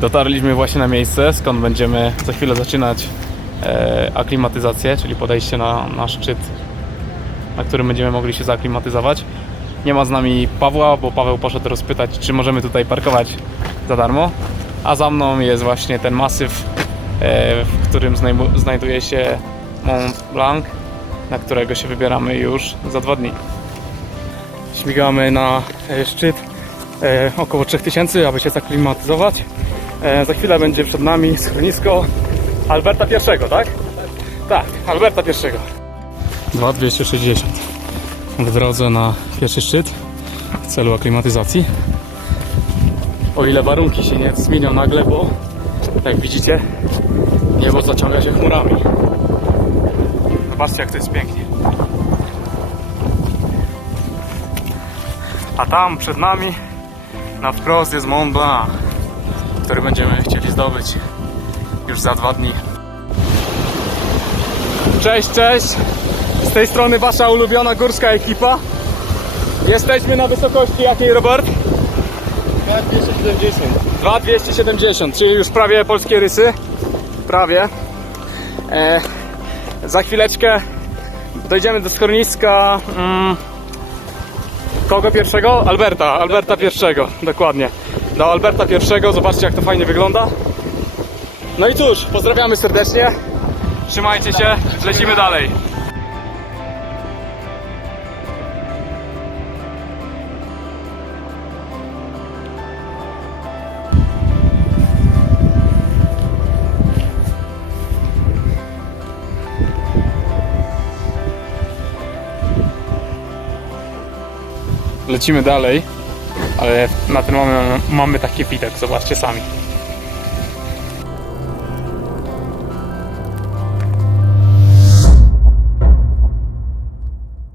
Dotarliśmy właśnie na miejsce, skąd będziemy za chwilę zaczynać e, aklimatyzację, czyli podejście na, na szczyt, na którym będziemy mogli się zaaklimatyzować. Nie ma z nami Pawła, bo Paweł poszedł rozpytać, czy możemy tutaj parkować za darmo. A za mną jest właśnie ten masyw, e, w którym znajduje się Mont Blanc, na którego się wybieramy już za dwa dni. Śmigamy na e, szczyt e, około 3000, aby się zaklimatyzować. E, za chwilę będzie przed nami schronisko Alberta I, tak? Tak, Alberta I. 2260 w drodze na pierwszy szczyt w celu aklimatyzacji. O ile warunki się nie zmienią nagle, bo jak widzicie niebo zaciąga się chmurami. Zobaczcie jak to jest pięknie. A tam przed nami na wprost jest Mont Blanc, który będziemy chcieli zdobyć już za dwa dni. Cześć, cześć! Z tej strony wasza ulubiona górska ekipa. Jesteśmy na wysokości jakiej, Robert? 270. 2270, czyli już prawie polskie rysy. Prawie. E, za chwileczkę dojdziemy do schroniska. Mm, kogo pierwszego? Alberta. Alberta pierwszego, dokładnie. Do Alberta pierwszego. Zobaczcie, jak to fajnie wygląda. No i cóż, pozdrawiamy serdecznie. Trzymajcie się, lecimy dalej. Lecimy dalej, ale na ten moment mamy taki widok, zobaczcie sami.